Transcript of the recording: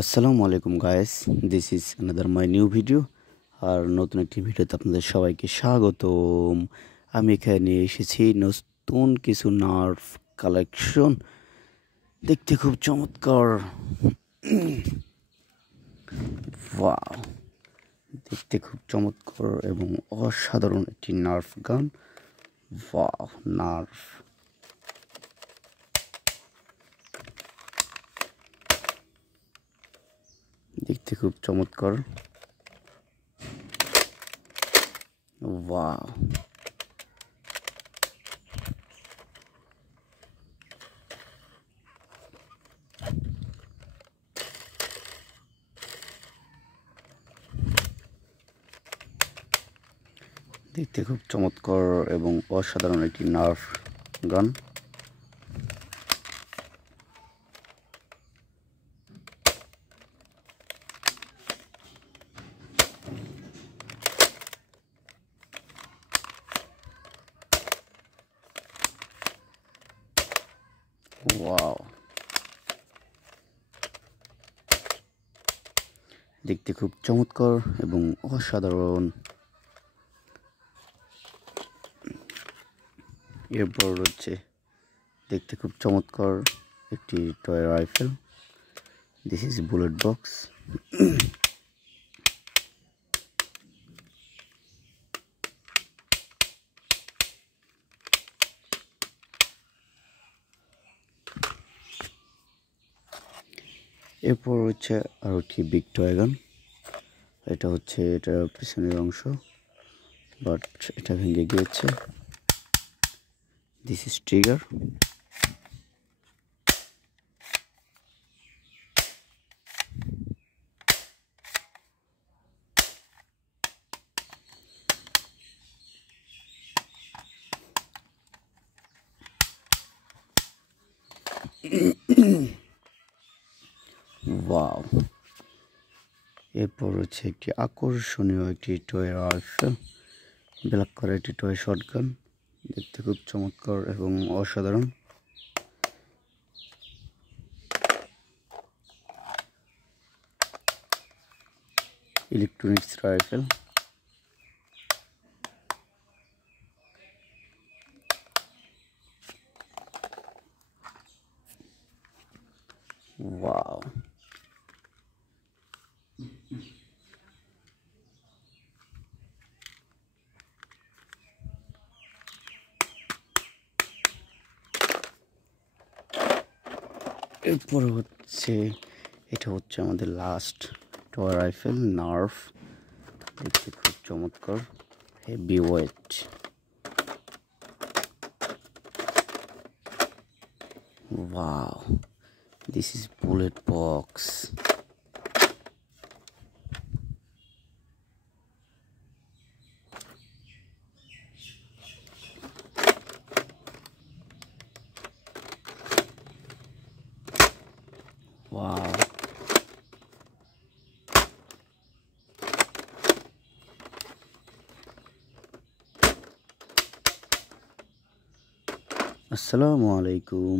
আসসালামু আলাইকুম guys, this is another my new video. আর নতুন একটি ভিডিওতে আপনাদের সবাইকে স্বাগতম। আমি এখানে নিয়ে এসেছি নতুন কিছু নার্ভ কালেকশন। দেখতে খুব চমৎকার। ওয়াও, দেখতে খুব চমৎকার এবং অসাধারণ একটি নার্ভ গান। ওয়াও, নার্ভ দেখতে খুব চমৎকার। ওয়াও, দেখতে খুব চমৎকার এবং অসাধারণ একটি নার্ভ গান। ওয়াও, দেখতে খুব চমৎকার এবং অসাধারণ। এরপর হচ্ছে দেখতে খুব চমৎকার একটি toy rifle. This is bullet box. এরপর হচ্ছে আরও একটি বিগ টয় গান। এটা হচ্ছে এটার পিছনের অংশ, বাট এটা ভেঙে গিয়েছে। This is trigger. ওয়াও, এরপর হচ্ছে একটি আকর্ষণীয় একটি টয় রাইফেল, ব্ল্যাক কালার একটি টয় শটগান। দেখতে খুব চমৎকার এবং অসাধারণ। Electronics rifle. ওয়াও, এরপর হচ্ছে এটা হচ্ছে আমাদের লাস্ট টয় রাইফেল, নার্ভ। দেখতে খুব চমৎকার, heavy weight. Wow, this is bullet box. Wow, আসসালামু আলাইকুম।